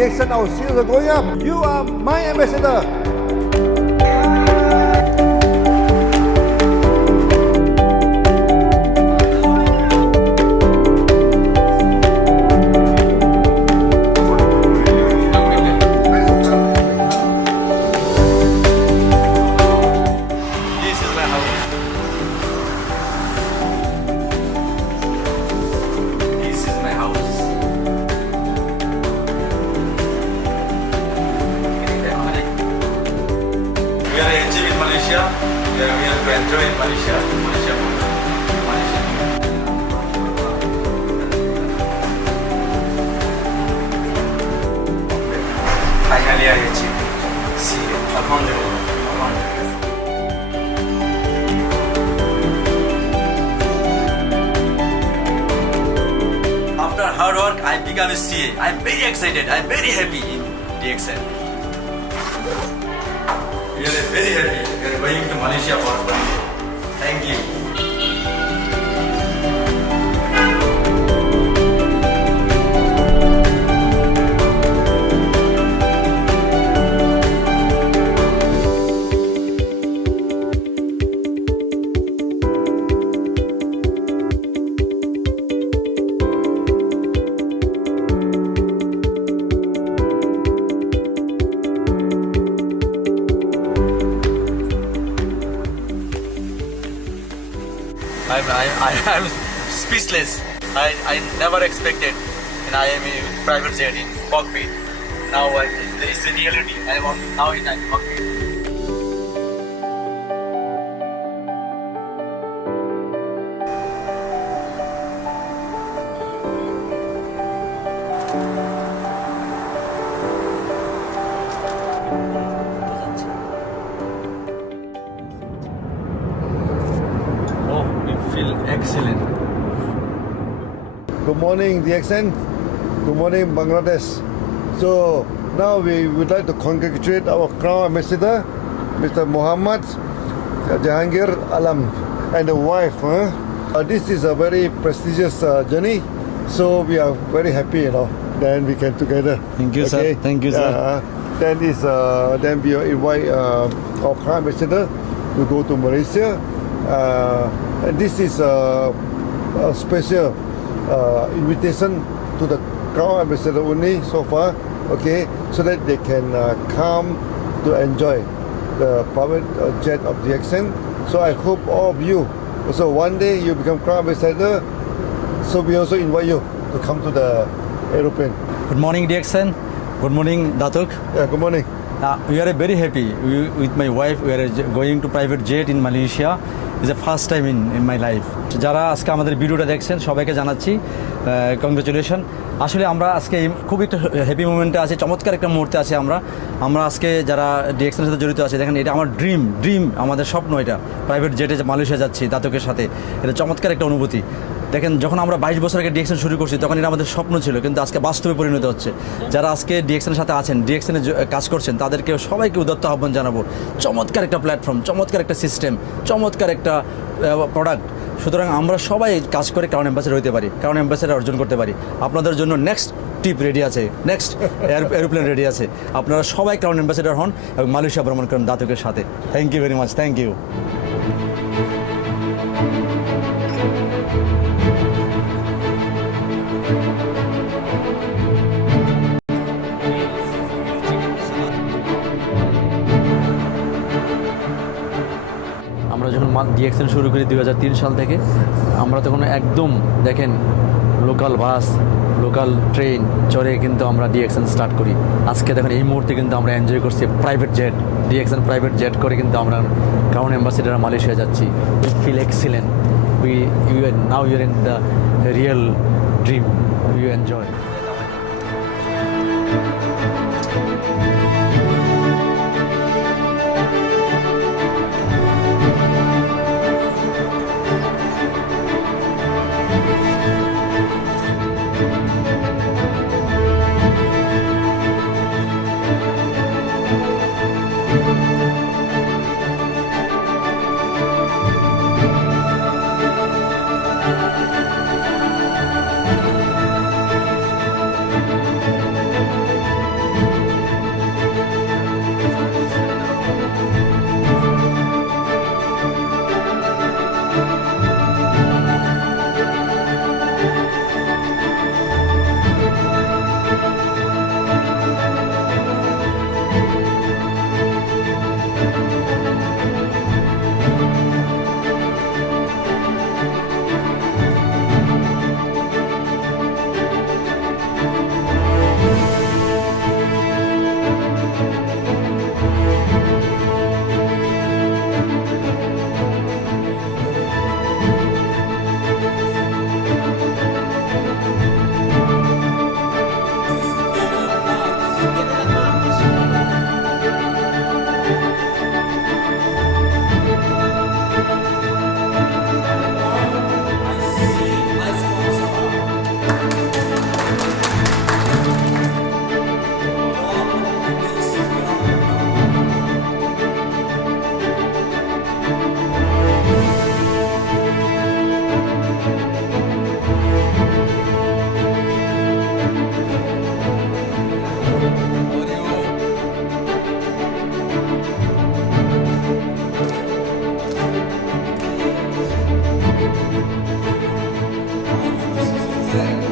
DXN, our sales are going up. You are my ambassador. This is my house. This is my house. We are achieving in Malaysia. We are to enjoy in Malaysia. Malaysia. Finally, I achieved. See you. Alhamdulillah. After hard work, I become a CA. I'm very excited. I'm very happy in DXN. We are very happy. We are going to Malaysia for fun. Thank you. I'm speechless. I never expected, and I am a private jet in cockpit. Now it's a reality. I am now in a cockpit. Oh, we feel excellent. Good morning, DXN. Good morning, Bangladesh. So now we would like to congratulate our Crown Ambassador, Mr. Muhammad Jahangir Alam, and the wife. This is a very prestigious journey, so we are very happy, Then we can together. Thank you, sir. Thank you, sir. Then we invite our Crown Ambassador to go to Malaysia. And this is a special invitation to the Crown Ambassador only so far, so that they can come to enjoy the private jet of DXN. So I hope all of you, also one day you become Crown Ambassador, so we also invite you to come to the aeroplane. Good morning, DXN. Good morning, Datuk. Yeah, good morning. We are very happy. With my wife, we are going to private jet in Malaysia. It's the first time in my life. যারা আজকে আমাদের ভিডিওটা দেখছেন সবাইকে জানাচ্ছি কংগ্রেচুলেশন। আসলে আমরা আজকে খুব একটা হ্যাপি মোমেন্টে আছি, চমৎকার একটা মুহূর্তে আছি আমরা আজকে যারা ডিএক্সনের সাথে জড়িত আছে। দেখেন, এটা আমার ড্রিম, আমাদের স্বপ্ন। এটা প্রাইভেট জেটে মালয়েশিয়া যাচ্ছি দাতকের সাথে, এটা চমৎকার একটা অনুভূতি। দেখেন, যখন আমরা 22 বছর আগে ডিএক্সন শুরু করছি তখন এটা আমাদের স্বপ্ন ছিল, কিন্তু আজকে বাস্তবে পরিণত হচ্ছে। যারা আজকে ডিএক্সনের সাথে আছেন, ডিএক্সনে কাজ করছেন, তাদেরকে সবাইকে উদাত্ত আহ্বান জানাবো। চমৎকার একটা প্ল্যাটফর্ম, চমৎকার একটা সিস্টেম, চমৎকার একটা প্রোডাক্ট। সুতরাং আমরা সবাই কাজ করে ক্রাউন অ্যাম্বাসেডর হতে পারি, ক্রাউন অ্যাম্বাসেডর অর্জন করতে পারি। আপনাদের জন্য নেক্সট টিপ রেডি আছে, নেক্সট এরোপ্লেন রেডি আছে। আপনারা সবাই ক্রাউন অ্যাম্বাসেডর হন এবং মালয়েশিয়া ভ্রমণ করেন দাতকের সাথে। Thank you very much. Thank you. আমরা যখন ডিএক্সএন শুরু করি 2003 সাল থেকে, আমরা তখন একদম দেখেন লোকাল বাস, লোকাল ট্রেন চড়ে কিন্তু আমরা ডিএক্সএন স্টার্ট করি। আজকে দেখেন এই মুহূর্তে কিন্তু আমরা এনজয় করছি private jet, DXN private jet করে কিন্তু আমরা ক্রাউন অ্যাম্বাসেডর মালয়েশিয়া যাচ্ছি। We feel excellent. Now you are in the real dream, you enjoy. Thank you.